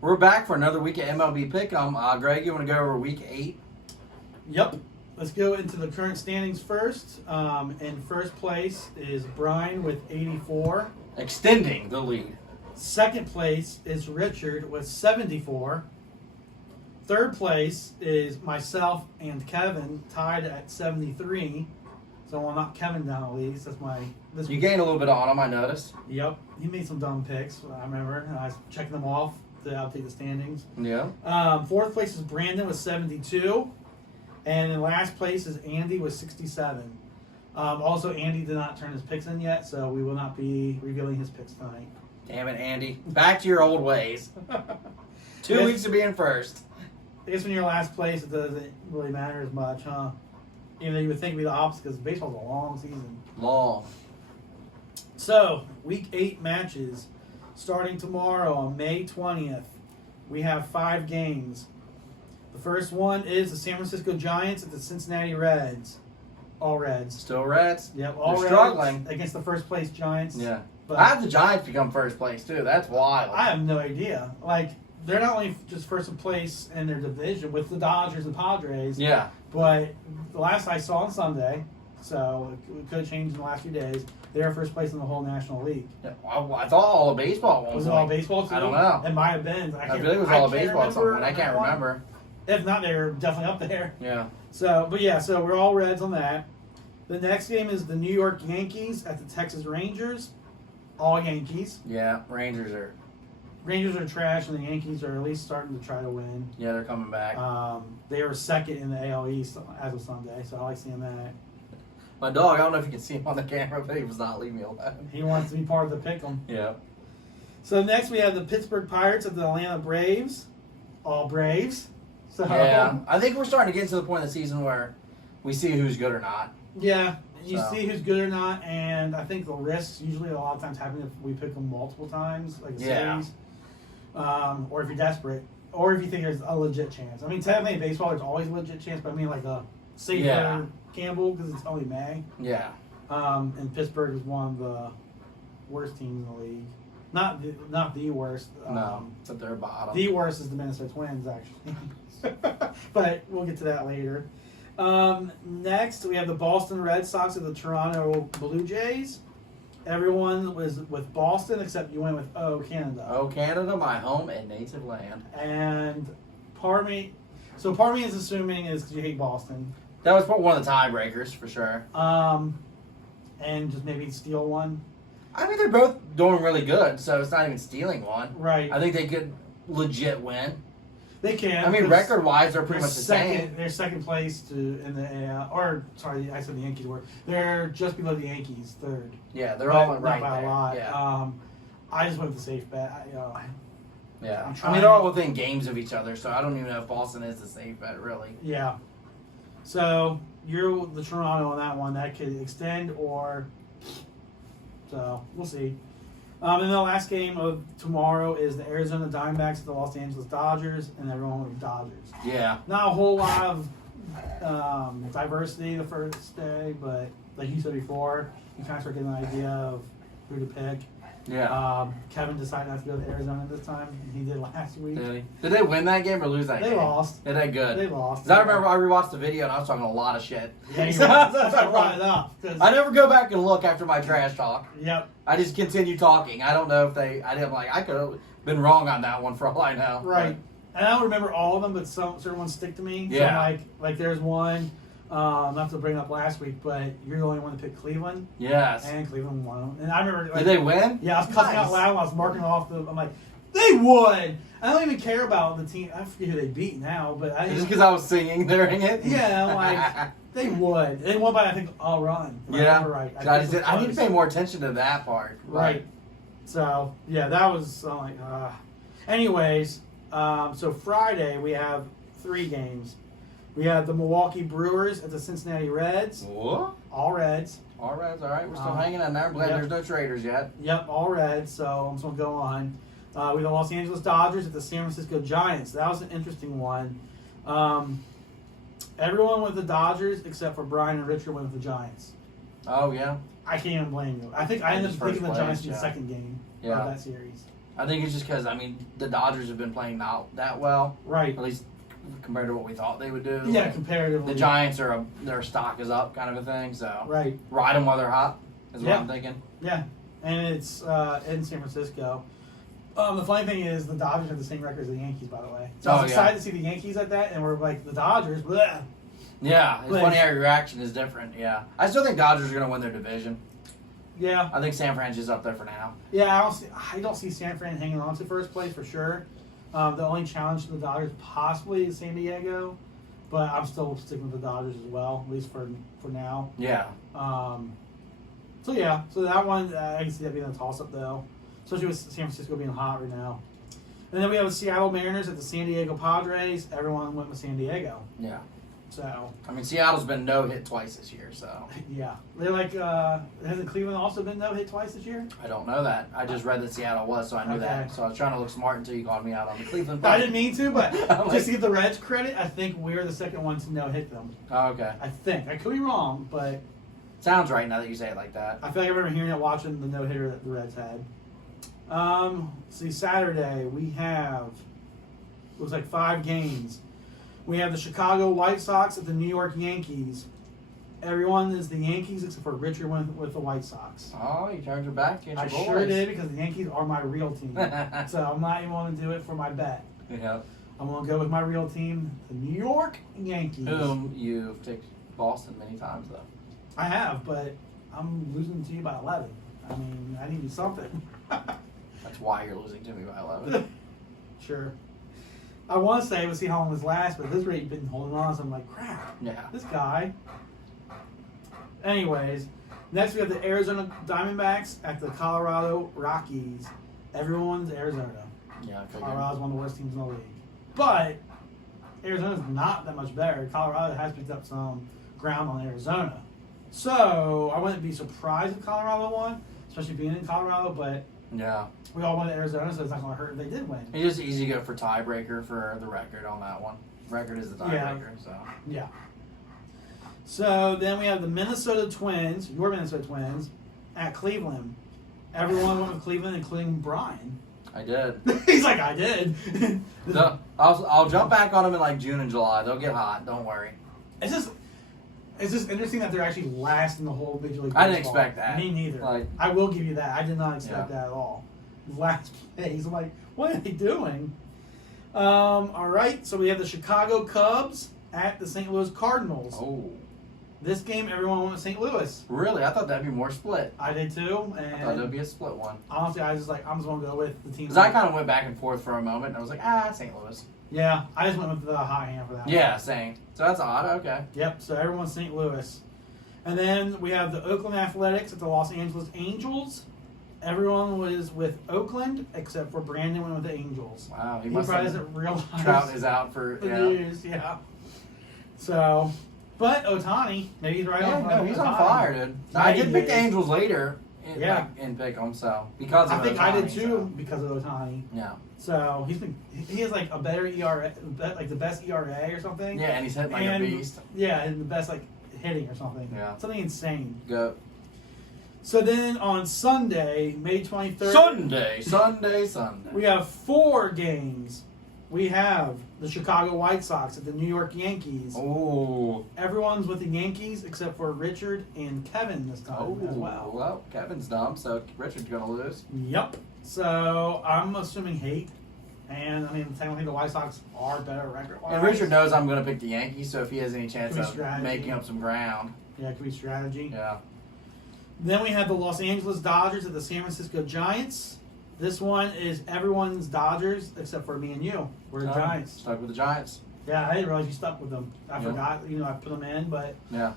We're back for another week of MLB Pick. Greg, you want to go over week 8? Yep. Let's go into the current standings first. In first place is Brian with 84. Extending the lead. Second place is Richard with 74. Third place is myself and Kevin tied at 73. So I'll knock Kevin down at least. You gained a little bit on him, I noticed. Yep. He made some dumb picks, I remember. And I was checking them off to update the standings. Yeah. Fourth place is Brandon with 72. And in last place is Andy with 67. Also, Andy did not turn his picks in yet, so we will not be revealing his picks tonight. Damn it, Andy. Back to your old ways. 2 weeks of being first. I guess when you're last place, it doesn't really matter as much, huh? Even though you would think it'd be the opposite because baseball's a long season. Long. So, week 8 matches. Starting tomorrow on May 20th, we have 5 games. The first one is the San Francisco Giants at the Cincinnati Reds. All Reds. Still Reds? Yep, all They're Reds struggling against the first place Giants. Yeah. But I have the Giants become first place, too. That's wild. I have no idea. Like, they're not only just first place in their division with the Dodgers and Padres. Yeah. But the last I saw on Sunday, so it could have changed in the last few days, they are first place in the whole National League. Yeah, I thought all of baseball Was it all baseball too? I don't know. It might have been. I feel like it was all baseball at some point. I can't remember. If not, they're definitely up there. Yeah. So we're all Reds on that. The next game is the New York Yankees at the Texas Rangers. All Yankees. Yeah, Rangers are trash, and the Yankees are at least starting to try to win. Yeah, they're coming back. They were second in the AL East as of Sunday, so I like seeing that. My dog, I don't know if you can see him on the camera, but he was not leaving me alone. He wants to be part of the pick'em. Yeah. So next we have the Pittsburgh Pirates at the Atlanta Braves. All Braves. So Yeah, I think we're starting to get to the point of the season where we see who's good or not. Yeah, you see who's good or not, and I think the risks usually a lot of times happen if we pick them multiple times, like a series, or if you're desperate, or if you think there's a legit chance. I mean, technically in baseball there's always a legit chance, but I mean like a safer gamble because it's only May. Yeah. And Pittsburgh is one of the worst teams in the league. Not the worst. No, but they're bottom. The worst is the Minnesota Twins, actually. But we'll get to that later. Next, we have the Boston Red Sox and the Toronto Blue Jays. Everyone was with Boston except you went with Canada. Canada, my home and native land. And part of me is assuming is because you hate Boston. That was one of the tiebreakers for sure. And just maybe steal one. I mean, they're both doing really good, so it's not even stealing one. Right. I think they could legit win. They can. I mean, record-wise, they're pretty much the same. They're second place in the AL. Or, sorry, I said the Yankees were. They're just below the Yankees, third. Yeah, they're all right by there. a lot. Yeah. I just went with the safe bet. Yeah. I mean, they're all within games of each other, so I don't even know if Boston is the safe bet, really. Yeah. So, you're the Toronto on that one. That could extend or... So, we'll see. And the last game of tomorrow is the Arizona Diamondbacks at the Los Angeles Dodgers, and everyone with the Dodgers. Yeah. Not a whole lot of diversity the first day, but like you said before, you kind of start getting an idea of who to pick. Yeah. Kevin decided not to go to Arizona this time. He did last week. Did they win that game or lose that game? They lost. Did they good? They lost. 'Cause I remember I rewatched the video and I was talking a lot of shit. Yeah, that's why I brought it up. I never go back and look after my trash talk. Yep. I just continue talking. I don't know if I could have been wrong on that one for all I know. Right. And I don't remember all of them, but certain ones stick to me. Yeah. So like there's one, not to bring up last week, but you're the only one to pick Cleveland. Yes. And Cleveland won. And I remember. Did they win? Yeah, I was cussing out loud when I was marking off I'm like, they won! I don't even care about the team. I forget who they beat now, but just because I was singing during it? Yeah, I'm like, they won. They won by, I think, a run. Yeah. Right. I need to pay more attention to that part. Right. So, yeah, that was, I'm like, Anyways, so Friday we have 3 games. We have the Milwaukee Brewers at the Cincinnati Reds. What? All Reds. All Reds, all right. We're still hanging in there. I'm glad there's no traders yet. Yep, all Reds, so I'm just going to go on. We have the Los Angeles Dodgers at the San Francisco Giants. That was an interesting one. Everyone with the Dodgers except for Brian and Richard went with the Giants. Oh, yeah? I can't even blame you. I think I ended up picking the Giants in the second game of that series. I think it's just because, the Dodgers have been playing not that well. Right. At least compared to what we thought they would do. Yeah, Like, comparatively. the Giants their stock is up kind of a thing, so. Right. Ride them while they're hot is what I'm thinking. Yeah, and it's in San Francisco. The funny thing is the Dodgers have the same record as the Yankees, by the way. So I was excited to see the Yankees at that, and we're like, the Dodgers, bleh. Yeah, it's funny how your reaction is different, yeah. I still think Dodgers are going to win their division. Yeah. I think San Francisco's up there for now. Yeah, I don't see San Fran hanging on to first place for sure. The only challenge to the Dodgers possibly is San Diego, but I'm still sticking with the Dodgers as well, at least for now. Yeah. So that one, I can see that being a toss-up though, especially with San Francisco being hot right now. And then we have the Seattle Mariners at the San Diego Padres. Everyone went with San Diego. Yeah. So. Seattle's been no-hit twice this year, so. Yeah. They're like, hasn't Cleveland also been no-hit twice this year? I don't know that. I just read that Seattle was, so I knew that. So I was trying to look smart until you called me out on the Cleveland part. I didn't mean to, but just to give the Reds credit, I think we're the second one to no-hit them. Oh, okay. I think. I could be wrong, but. Sounds right now that you say it like that. I feel like I remember hearing it watching the no-hitter that the Reds had. See, Saturday we have, looks like 5 games. We have the Chicago White Sox at the New York Yankees. Everyone is the Yankees except for Richard went with the White Sox. Oh, you turned your back against your boys. I sure did because the Yankees are my real team. So I'm not even going to do it for my bet. Yeah. I'm going to go with my real team, the New York Yankees. Whom you've picked Boston many times, though. I have, but I'm losing to you by 11. I need to do something. That's why you're losing to me by 11. Sure. I want to say we'll see how long this lasts, but at this rate you've been holding on, so I'm like, crap. Yeah. This guy. Anyways, next we have the Arizona Diamondbacks at the Colorado Rockies. Everyone's Arizona. Yeah, I figured. Colorado's one of the worst teams in the league. But Arizona's not that much better. Colorado has picked up some ground on Arizona. So I wouldn't be surprised if Colorado won, especially being in Colorado, but yeah, we all went to Arizona, so it's not going to hurt if they did win. It's just easy to go for tiebreaker for the record on that one. Record is the tiebreaker, so. Yeah. So then we have the Minnesota Twins, your Minnesota Twins, at Cleveland. Everyone went with Cleveland, including Brian. I did. He's like, I did. No, I'll jump back on them in like June and July. They'll get hot. Don't worry. It's just interesting that they're actually last in the whole Major League Baseball. I didn't expect that. Me neither. Like, I will give you that. I did not expect that at all. Last place. I'm like, what are they doing? All right. So we have the Chicago Cubs at the St. Louis Cardinals. Oh. This game, everyone went to St. Louis. Really? I thought that'd be more split. I did too. And I thought that'd be a split one. Honestly, I'm just going to go with the team. Because I kind of went back and forth for a moment, and I was like, St. Louis. Yeah, I just went with the hot hand for that one. Yeah, same. So that's odd. Okay. Yep, so everyone's St. Louis. And then we have the Oakland Athletics at the Los Angeles Angels. Everyone was with Oakland, except for Brandon went with the Angels. Wow, He probably doesn't realize. Trout is out for, yeah. So, but Ohtani, maybe he's right on fire. No, he's on fire, dude. I did pick the Angels later in pick 'em, so because of I think Ohtani, I did too because of Ohtani. Yeah. So he has like a better ERA, like the best ERA or something. Yeah, and he's hitting like a beast. Yeah, and the best like hitting or something. Yeah. Something insane. Go. So then on Sunday, May 23rd. Sunday. We have 4 games. We have the Chicago White Sox at the New York Yankees. Oh. Everyone's with the Yankees except for Richard and Kevin this time as well. Well, Kevin's dumb, so Richard's going to lose. Yep. So I'm assuming hate. And technically the White Sox are better record-wise. And Richard knows I'm going to pick the Yankees, so if he has any chance of strategy. making up some ground. Yeah, it could be strategy. Yeah. Then we have the Los Angeles Dodgers at the San Francisco Giants. This one is everyone's Dodgers except for me and you. We're the Giants. Stuck with the Giants. Yeah, I didn't realize you stuck with them. I forgot, I put them in, but yeah.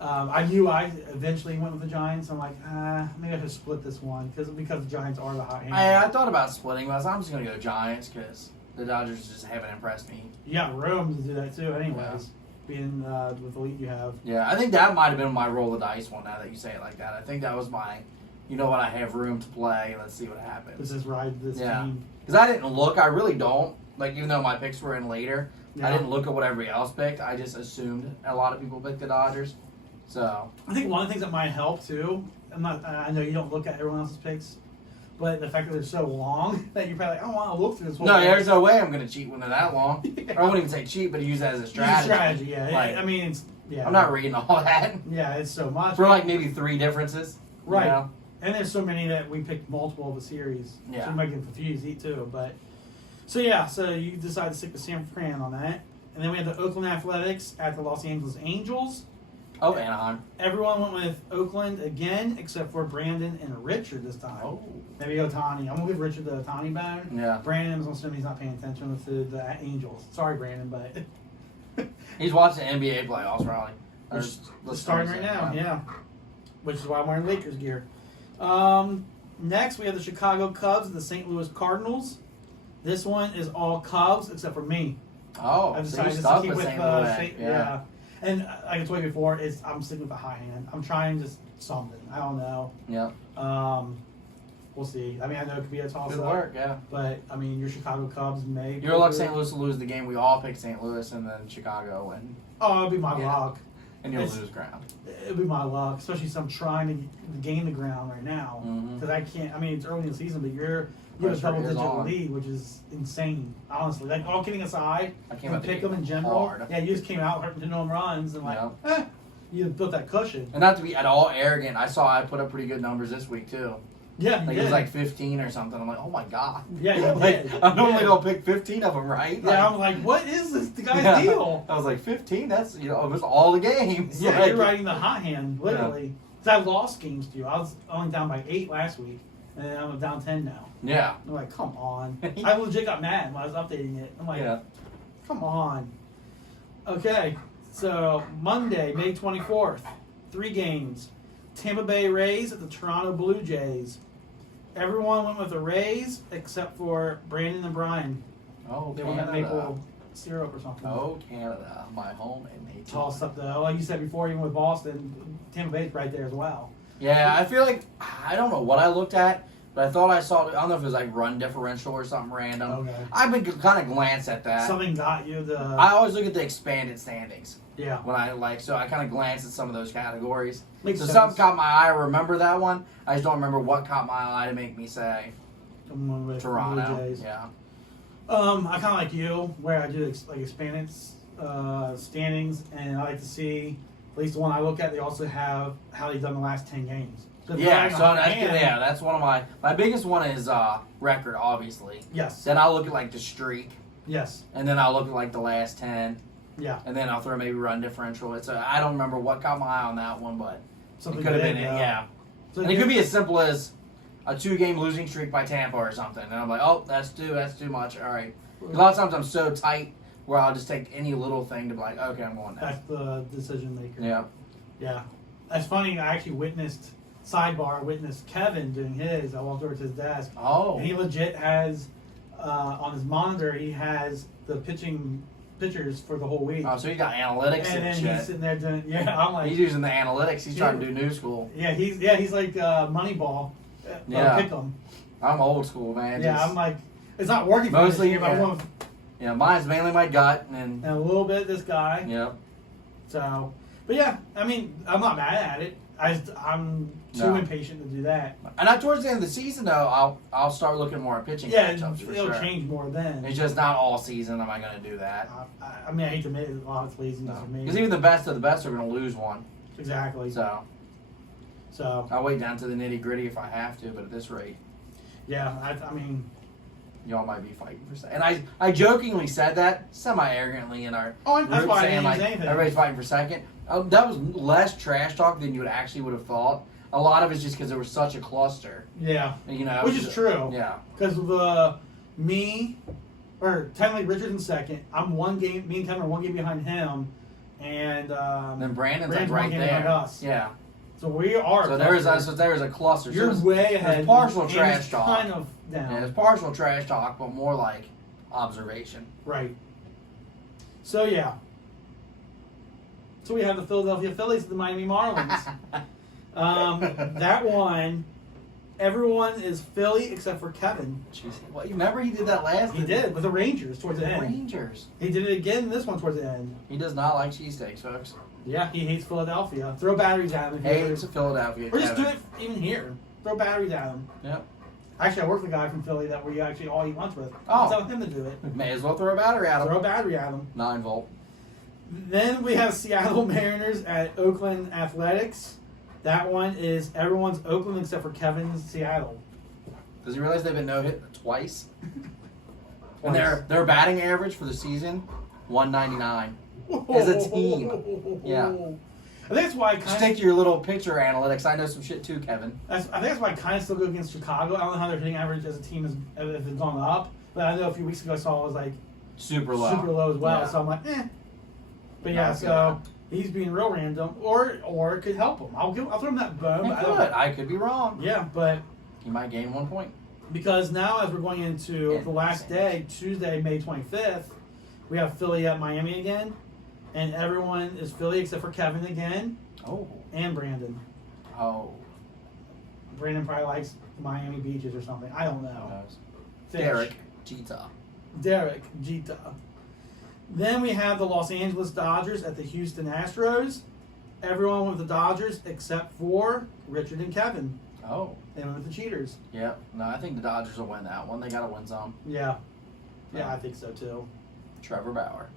I knew I eventually went with the Giants. I'm like, maybe I should split this one because the Giants are the hot hand. I thought about splitting, but I'm just going to go Giants because the Dodgers just haven't impressed me. You got room to do that too, anyways. Being with the lead you have. Yeah, I think that might have been my roll of dice one now that you say it like that. I think that was my, you know what, I have room to play. Let's see what happens. Let's just ride this team. Because I didn't look. I really don't. Like, even though my picks were in later, I didn't look at what everybody else picked. I just assumed a lot of people picked the Dodgers. So I think one of the things that might help too, I know you don't look at everyone else's picks, But the fact that they're so long that you're probably like, I don't want to look through this whole No, thing. there's no way I'm going to cheat when they're that long. Yeah. I wouldn't even say cheat, but use that as a It's a strategy. strategy, yeah. Like, I mean, it's, yeah. I'm not reading all that. Yeah, it's so much. For like maybe 3 differences. Right. You know? And there's so many that we picked multiple of the series. Yeah. So you might get confused too. But so yeah, so you decide to stick with San Fran on that. And then we have the Oakland Athletics at the Los Angeles Angels. Oh, Anaheim. Everyone went with Oakland again, except for Brandon and Richard this time. Oh. Maybe Ohtani. I'm gonna give Richard the Ohtani bone. Yeah. Brandon, I'm assuming he's not paying attention to the Angels. Sorry, Brandon, but He's watching the NBA playoffs, probably. it's starting right now. Yeah. Which is why I'm wearing Lakers gear. Next, we have the Chicago Cubs and the St. Louis Cardinals. This one is all Cubs except for me. Oh, I've so you decided to stuck keep with with St. Louis. St. Yeah. And like I told you before, I'm sticking with the high hand. I'm trying just something. I don't know. Yeah. We'll see. I mean, I know it could be a toss Good up, work, yeah. but I mean, your Chicago Cubs may. You're lucky St. Louis will lose the game. We all picked St. Louis and then Chicago win. Oh, it'll be my Yeah. luck. And you'll It's- lose ground. It'll be my luck, especially since I'm trying to gain the ground right now. Mhm. Because I can't. I mean, it's early in the season, but you have a Pressure is double-digit on. lead, which is insane. Honestly, like all kidding aside, I came and out the pick gate them in general. hard. Yeah, you just came out hitting home runs and like, you built that cushion. And not to be at all arrogant, I put up pretty good numbers this week too. Yeah, you Like did. it was like 15 or something. I'm like, oh my god. Yeah, you like, did. I normally Yeah. don't pick 15 of them, right? Yeah, I'm like, what is this guy's Yeah. deal? I was like, 15? That's almost all the games. Yeah, Like, you're riding the hot hand, literally. Because I lost games to you. I was only down by 8 last week, and then I'm down 10 now. Yeah. I'm like, come on. I legit got mad when I was updating it. I'm like, Yeah. come on. Okay, so Monday, May 24th, 3 games. Tampa Bay Rays at the Toronto Blue Jays. Everyone went with the Rays except for Brandon and Brian. Oh, They went with Canada. maple syrup or something. Oh, Canada. My home and native. Tossed up though. Like you said before, even with Boston, Tampa Bay's right there as well. Yeah, I feel like, I don't know what I looked at, but I thought I saw, I don't know if it was like run differential or something random. Okay. I've been kind of glance at that. Something got you the. I always look at the expanded standings Yeah. when so I kind of glance at some of those categories. Makes So sense. something caught my eye. I remember that one. I just don't remember what caught my eye to make me say Someone with Toronto. Blue Jays. Yeah. I kind of like you, where I do expanded standings, and I like to see at least the one I look at. They also have how they've done the last 10 games. So if you're Yeah, riding so a hot that's, hand- yeah, that's one of my biggest one is record, obviously. Yes. Then I'll look at like the streak, Yes. and then I'll look at like the last 10, Yeah. and then I'll throw maybe run differential. I don't remember what caught my eye on that one, but Something it could have big, been it, yeah. So And it could be as simple as a 2-game losing streak by Tampa or something, and I'm like, oh, that's too much. All right. A lot of times I'm so tight where I'll just take any little thing to be like, okay, I'm going now. That's the decision maker. Yeah. Yeah. That's funny. I actually witnessed Kevin doing his. I walked over to his desk. Oh. And he legit has, on his monitor, he has the pitchers for the whole week. Oh, so he's got analytics and and then shit. he's sitting there doing, I'm like, He's using the analytics. He's trying to do new school. yeah, he's like Moneyball. Yeah. Pick 'em. I'm old school, man. Yeah, Just- I'm like, it's not working for me Mostly, this year, but I yeah. want yeah, mine's mainly my gut, and a little bit this guy. yeah. So, but yeah, I mean, I'm not mad at it. I'm too No. impatient to do that. And I, towards the end of the season, though, I'll start looking more at pitching Yeah, matchups for it'll sure. change more then. It's just not all season am I going to do that. I mean, I hate to admit it, a lot of it's laziness for me. Because even the best of the best are going to lose one. Exactly. So So, I'll wait down to the nitty gritty if I have to, but at this rate, yeah, I mean, y'all might be fighting for second. And I jokingly said that semi-arrogantly in our that's group, why I saying didn't like say anything. everybody's fighting for second. That was less trash talk than you would actually would have thought. A lot of it's just because there was such a cluster. yeah, You know, which is true. Yeah. Because technically Richard's in second. I'm one game. Me and Kevin are one game behind him, and Then Brandon's like one right game behind there. us. Yeah. So we are. So there is a cluster. You're so way ahead. There's partial and trash it's talk. Kind of down. Yeah, there's partial trash talk, but more like observation. Right. So yeah. So we have the Philadelphia Phillies and the Miami Marlins. That one, everyone is Philly except for Kevin. Jeez. Well, you remember he did that last? He did with the Rangers towards the end. Rangers. He did it again in this one towards the end. He does not like cheesesteaks, folks. Yeah, he hates Philadelphia. Throw batteries at him. Hey, it's Philadelphia. Or just do Kevin. it even here. Throw batteries at him. Yep. Actually, I work with a guy from Philly that we actually all eat lunch with. Oh. Let's have him to do it. May as well throw a battery at Throw a him. battery at him. 9-volt. Then we have Seattle Mariners at Oakland Athletics. That one is everyone's Oakland except for Kevin's Seattle. Does he realize they've been no-hit twice? And Twice. their batting average for the season, 199. As a team. Yeah. I think that's why I kind Stick to your little picture analytics. I know some shit too, Kevin. I think that's why I kind of still go against Chicago. I don't know how their hitting average as a team is if it's gone up, but I know a few weeks ago I saw it was like Super low. super low as well. Yeah. So I'm like, eh. But No, yeah, it's so he's being real random, or it could help him. I'll throw him that bone. It But I don't- could. I could be wrong. Yeah, but He might gain 1 point. because now as we're going into the last day, Tuesday, May 25th, we have Philly at Miami again, and everyone is Philly except for Kevin again Oh. and Brandon. Oh. Brandon probably likes Miami beaches or something. I don't Who know. knows? Fish. Derek Jeter. Jita. Then we have the Los Angeles Dodgers at the Houston Astros. Everyone with the Dodgers except for Richard and Kevin. Oh. They went with the cheaters. Yep. No, I think the Dodgers will win that one. They got to win some. Yeah. Yeah, I think so too. Trevor Bauer.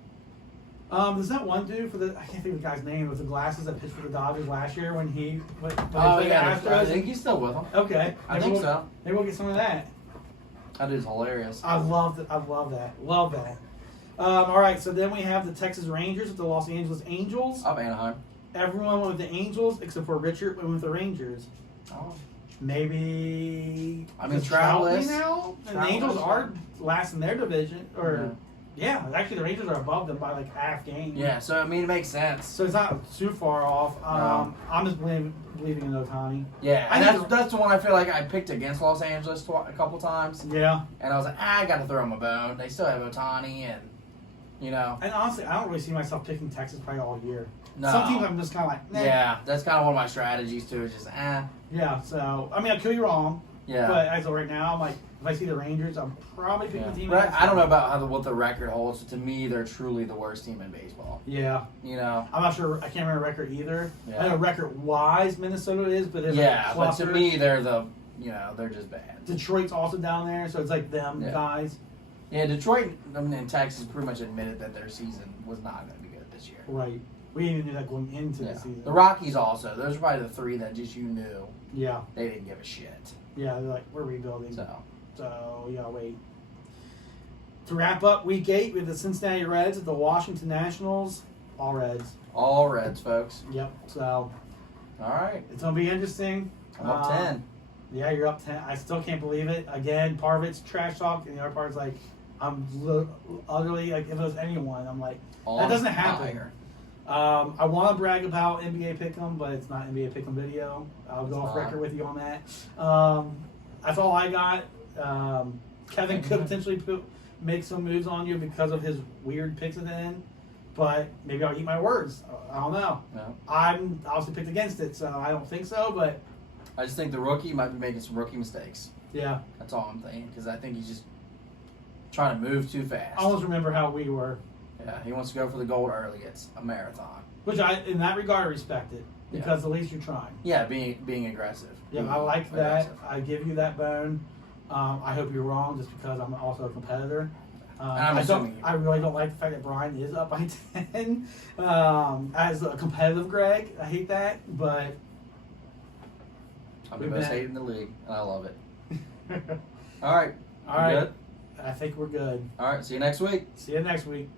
There's that one dude for the I can't think of the guy's name with the glasses that pitched for the Dodgers last year when they Oh, played yeah. the I Astros. think he's still with them. Okay. I think so. Maybe we'll get some of that. That dude's hilarious. I love that. Love that. All right, so then we have the Texas Rangers with the Los Angeles Angels. Up Anaheim. Everyone went with the Angels except for Richard went with the Rangers. Oh. Maybe. I mean, the Travelers. now. And the Travelers. Angels are last in their division, or Yeah. actually the Rangers are above them by like half game. Yeah, so I mean, it makes sense. So it's not too far off. No. I'm just believing in Otani. Yeah, I and think that's the one I feel like I picked against Los Angeles a couple times, Yeah. and I was like, I got to throw them a bone. They still have Otani, and you know, And honestly, I don't really see myself picking Texas probably all year. no. Some teams I'm just kind of like, nah. Yeah, that's kind of one of my strategies too. Is just Yeah. So I mean, I could be wrong. yeah. But as of right now, I'm like, if I see the Rangers, I'm probably picking the team. But I don't know about what the record holds. But to me, they're truly the worst team in baseball. Yeah. You know. I'm not sure. I can't remember record either. Yeah. I know record-wise Minnesota is, but there's Yeah, like a but cluster. to me, they're they're just bad. Detroit's also down there, so it's like them Yeah. guys. Yeah, Detroit and Texas pretty much admitted that their season was not going to be good this year. Right. We even knew that going into Yeah. the season. The Rockies also. Those are probably the three that just you knew Yeah. they didn't give a shit. Yeah, they're like, we're rebuilding. So So, yeah, wait. To wrap up week 8, we have the Cincinnati Reds at the Washington Nationals. All Reds. all Reds, folks. Yep. So, All right, it's going to be interesting. I'm up 10. Yeah, you're up 10. I still can't believe it. Again, part of it's trash talk, and the other part is like, I'm utterly, like, if it was anyone, I'm like, that doesn't happen. Fire. I want to brag about NBA Pick'em, but it's not NBA Pick'em video. I'll go It's off not. record with you on that. That's all I got. Kevin could potentially make some moves on you because of his weird picks at the end, but maybe I'll eat my words. I don't know. No. I'm obviously picked against it, so I don't think so, but I just think the rookie might be making some rookie mistakes. yeah. That's all I'm thinking, because I think he's just trying to move too fast. I always remember how we were, Yeah, he wants to go for the gold early. It's a marathon. which in that regard, I respect it because at least you're trying. Yeah, being aggressive. Yeah, Being I like that. aggressive. I give you that bone. I hope you're wrong, just because I'm also a competitor. I'm assuming you I really don't like the fact that Brian is up by 10. As a competitive Greg, I hate that, but I'm the we've most been- hated in the league, and I love it. All right. all You right. good? I think we're good. All right. See you next week. See you next week.